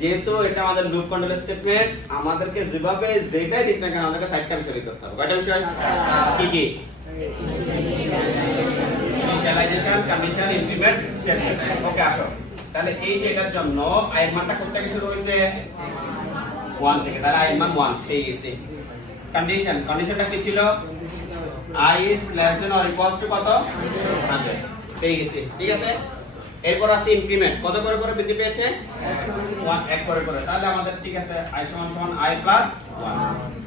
যেহেতু এটা আমাদের লুপ কন্ট্রোল স্টেটমেন্ট, আমাদেরকে যেভাবে যেটাই দিক না কেন আমাদেরকে চারটা বিষয় লিখতে হবে। কয়টা বিষয়? কি কি? Initialization, condition, implement, statement. Okay, আসো তাহলে এই যে এটার জন্য i এর মানটা কোথা থেকে শুরু হইছে? 1 থেকে। তাহলে i এর মান 1 পেয়ে গেছি। কন্ডিশনটা কি ছিল? i is less than or equals to কত? 100 পেয়ে গেছি। ঠিক আছে, এরপর আছে ইনক্রিমেন্ট। কত করে করে বৃদ্ধি পেয়েছে? 1 এক করে করে। তাহলে আমাদের ঠিক আছে i সমান সমান i প্লাস 1।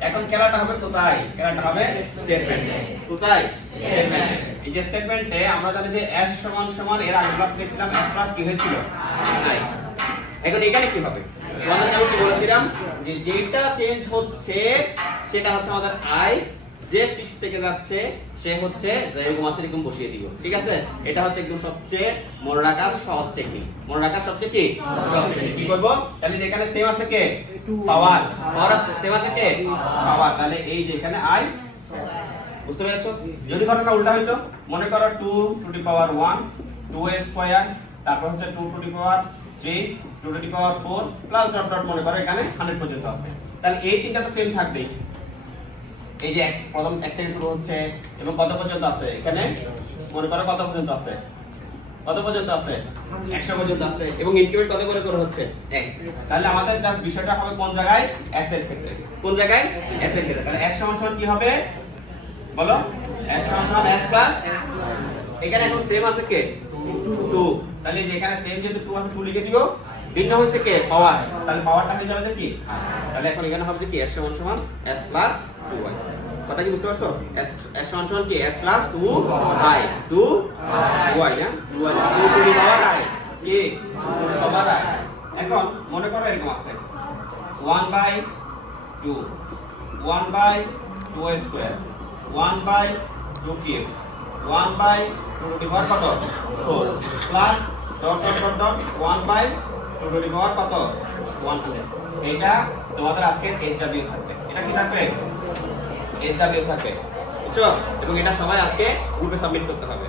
এখন খেলাটা হবে কোথায়? খেলাটা হবে স্টেটমেন্টে। কোথায়? স্টেটমেন্টে। এই যে স্টেটমেন্টে আমরা জানি যে s সমান সমান এর আগে ক্লাস দেখছিলাম s প্লাস কি হয়েছিল? i। এখন এখানে কি হবে? আমাদের আমি কি বলেছিলাম যে যেটা চেঞ্জ হচ্ছে সেটা হচ্ছে আমাদের i, যে ফিক্স থেকে যাচ্ছে সে হচ্ছে যেরকম আছে এরকম বসিয়ে দিব। ঠিক আছে, এটা হচ্ছে একদম সবচেয়ে মনে রাখার সহজ টেকনিক। মনে রাখার সবচেয়ে কি সহজ টেকনিক। কি করব? তাহলে যেখানে সেম আছে কে? পাওয়ার। পাওয়ার সেম আছে কে? পাওয়ার। তাহলে এই যে এখানে i, বুঝতে পেরেছো? যদি ঘটনা উল্টা হইতো, মনে করো 2 two the power 1 2a square, তারপর হচ্ছে 2 two the power 3 2 two the power 4 plus dot dot, মনে করো এখানে 100 পর্যন্ত আছে। তাহলে এই তিনটা তো সেম থাকবেই। এই যে প্রথম এক থেকে শুরু হচ্ছে এবং কত পর্যন্ত আছে? এখানে মনে করো কত পর্যন্ত আছে? কত পর্যন্ত আছে? 100 পর্যন্ত আছে। এবং ইনক্রিমেন্ট কত করে করে হচ্ছে? 1। তাহলে আমাদের জাস্ট বিষয়টা হবে কোন জায়গায়? s এর ক্ষেত্রে। কোন জায়গায়? s এর ক্ষেত্রে। তাহলে s সমান সমান কি হবে বলো? s সমান সমান s প্লাস, এখানে এখন সেম আছে কে? 2। তাহলে যে এখানে সেম যেহেতু 2 আছে 2 লিখে দিও। ভিন্ন হইছে কে? পাওয়ার। তাহলে পাওয়ারটা হয়ে যাবে যে কি? তাহলে এখন এখানে হবে যে কি? s সমান সমান s প্লাস 2y। কথা কি বুঝতে পারছো? s সমান সমান কি? s প্লাস 2y 2y না 2y 2 two the power i কি 2 টু দি পাওয়ার i। এখন মনে করো এরকম আছে 1/2 1/2 square 1/2 cube 1/2 to the power কত? 4 plus dot dot dot dot 1/2 to the power কত? 100। এটা তোমাদের আজকে SW থাকবে। এটা কি থাকবে? SW থাকবে, বুঝছো? এবং এটা সবাই আজকে গ্রুপে সাবমিট করতে হবে।